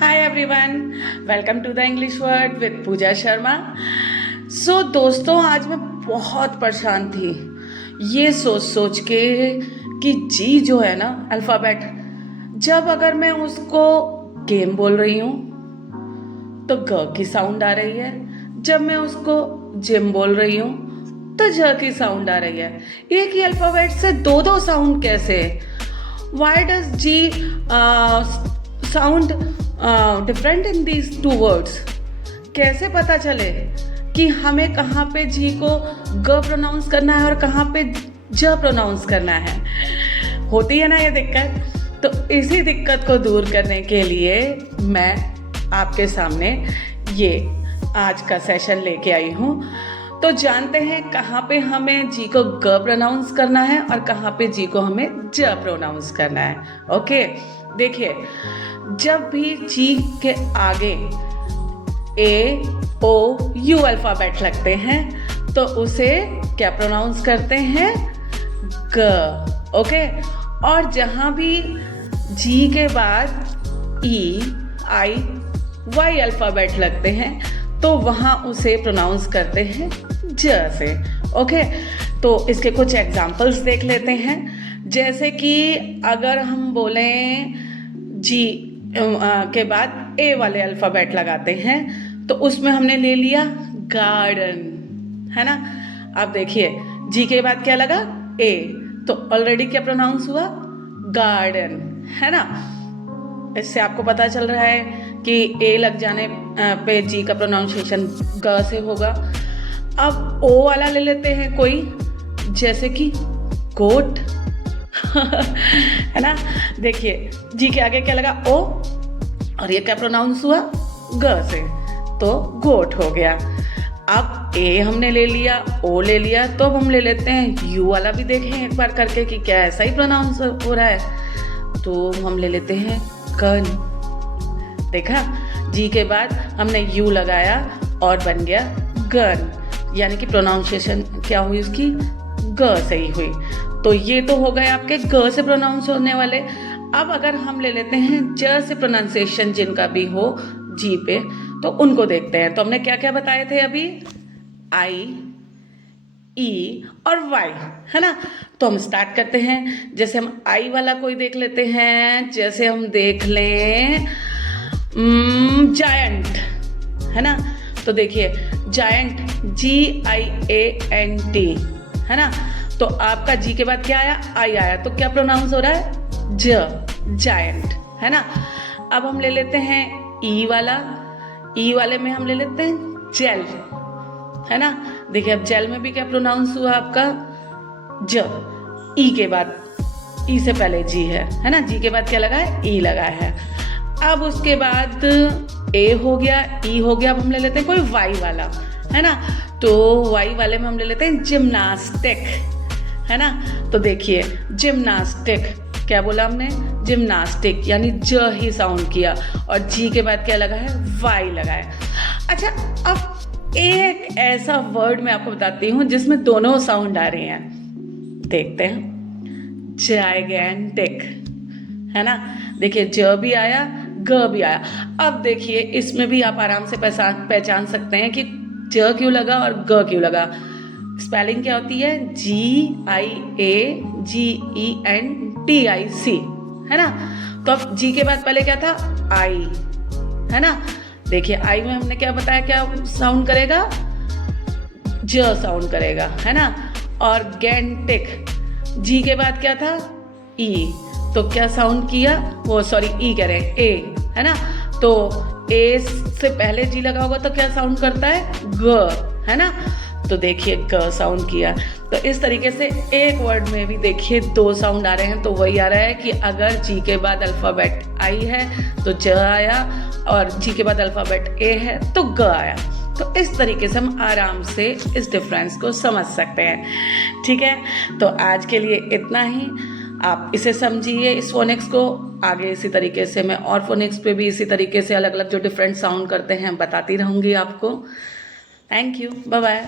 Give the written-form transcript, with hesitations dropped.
Hi everyone, welcome to the English word with Pooja Sharma. दोस्तों, आज मैं बहुत परेशान थी ये सोच सोच के कि जी जो है ना अल्फ़ाबेट, जब अगर मैं उसको गेम बोल रही हूँ तो ग की साउंड आ रही है, जब मैं उसको जिम बोल रही हूँ तो ज की साउंड आ रही है। एक ही अल्फ़ाबेट से दो दो साउंड कैसे? Why does G sound different in these two words? कैसे पता चले कि हमें कहाँ पे जी को ग प्रोनाउंस करना है और कहाँ पे ज प्रोनाउंस करना है? होती है ना ये दिक्कत। तो इसी दिक्कत को दूर करने के लिए मैं आपके सामने ये आज का सेशन लेके आई हूँ। तो जानते हैं कहाँ पे हमें जी को ग प्रोनाउंस करना है और कहाँ पे जी को हमें ज प्रोनाउंस करना है। ओके, देखिए, जब भी जी के आगे ए ओ यू अल्फ़ाबेट लगते हैं तो उसे क्या प्रोनाउंस करते हैं? ग। ओके, और जहाँ भी जी के बाद ई आई वाई अल्फ़ाबेट लगते हैं तो वहाँ उसे प्रोनाउंस करते हैं ज से। ओके, तो इसके कुछ एग्जाम्पल्स देख लेते हैं। जैसे कि अगर हम बोलें जी के बाद ए वाले अल्फ़ाबेट लगाते हैं तो उसमें हमने ले लिया गार्डन, है ना। अब देखिए, जी के बाद क्या लगा? ए, तो ऑलरेडी क्या प्रोनाउंस हुआ? गार्डन, है ना। इससे आपको पता चल रहा है कि ए लग जाने पे जी का प्रोनाउंसिएशन ग से होगा। अब ओ वाला ले लेते हैं कोई, जैसे कि गोट है ना। देखिए, जी के आगे क्या लगा? ओ, और ये क्या प्रोनाउंस हुआ? ग से, तो गोट हो गया। अब ए हमने ले लिया, ओ ले लिया, तो अब हम ले लेते हैं यू वाला भी, देखें एक बार करके कि क्या ऐसा ही प्रोनाउंस हो रहा है। तो हम ले लेते हैं गन। देखा, जी के बाद हमने यू लगाया और बन गया गन, यानी कि प्रोनाउंसिएशन क्या हुई उसकी? ग से ही हुई। तो ये तो हो गए आपके ग से प्रोनाउंस होने वाले। अब अगर हम ले लेते हैं ज से प्रोनाउंसिएशन जिनका भी हो जी पे, तो उनको देखते हैं। तो हमने क्या क्या बताए थे अभी? आई, ई और वाई, है ना। तो हम स्टार्ट करते हैं। जैसे हम आई वाला कोई देख लेते हैं, जैसे हम देख लें जायंट, है ना। तो देखिए, जायंट GIANT, है ना। तो आपका जी के बाद क्या आया? आई आया, तो क्या प्रोनाउंस हो रहा है? ज, जायंट, है ना। अब हम ले लेते हैं ई वाला। ई वाले में हम ले लेते हैं जेल, है ना। देखिए, अब जेल में भी क्या प्रोनाउंस हुआ आपका? ज। ई के बाद, ई से पहले जी है ना। जी के बाद क्या लगा है? ई लगा है। अब उसके बाद ए हो गया, ई हो गया। अब हम ले लेते हैं कोई वाई वाला, है ना। तो वाई वाले में हम ले लेते हैं जिम्नास्टिक, है ना। तो देखिए, जिम्नास्टिक क्या बोला हमने? जिम्नास्टिक, यानी ज ही साउंड किया, और जी के बाद क्या लगा है? वाई लगा है। अच्छा, अब एक ऐसा वर्ड मैं आपको बताती हूँ जिसमें दोनों साउंड आ रही हैं। देखते हैं, जायगेंटिक, है ना। देखिए, ज भी आया, ग भी आया। अब देखिए, इसमें भी आप आराम से पहचान सकते हैं कि ज क्यों लगा और ग क्यों लगा। स्पेलिंग क्या होती है? GIAGENTIC, है ना। तो अब जी के बाद पहले क्या था? आई, है ना। देखिए, आई में हमने क्या बताया, क्या साउंड करेगा? ज साउंड करेगा, है ना। और गेंटिक, जी के बाद क्या था? ई, तो क्या साउंड किया? वो सॉरी, ई कह रहे हैं, ए, है ना। तो ए से पहले जी लगा होगा तो क्या साउंड करता है? ग, है ना। तो देखिए, ग साउंड किया। तो इस तरीके से एक वर्ड में भी देखिए दो साउंड आ रहे हैं। तो वही आ रहा है कि अगर जी के बाद अल्फ़ाबेट आई है तो ज आया, और जी के बाद अल्फ़ाबेट ए है तो ग आया। तो इस तरीके से हम आराम से इस डिफरेंस को समझ सकते हैं। ठीक है, तो आज के लिए इतना ही। आप इसे समझिए, इस फोनिक्स को। आगे इसी तरीके से मैं और फोनिक्स पे भी इसी तरीके से अलग अलग जो डिफरेंट साउंड करते हैं बताती रहूँगी आपको। Thank you, bye bye.